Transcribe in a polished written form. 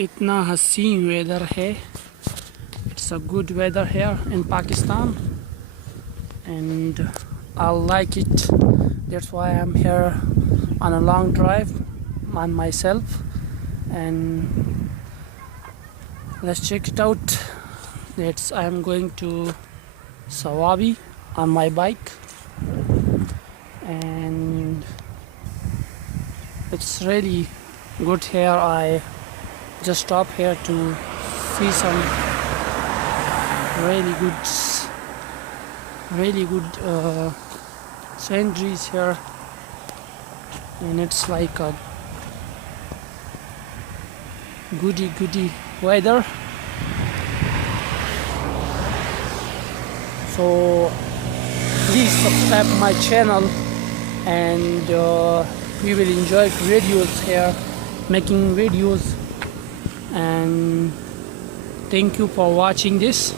इतना हसीन वेदर है. It's a good weather here in Pakistan, and I like it. That's why I'm here on a long drive on myself, and let's check it out. I'm going to Sawabi on my bike, and it's really good here. I just stopped here to see some really good sceneries here, and it's like a goody weather. So please subscribe my channel, and we will enjoy videos here, making videos, and thank you for watching this.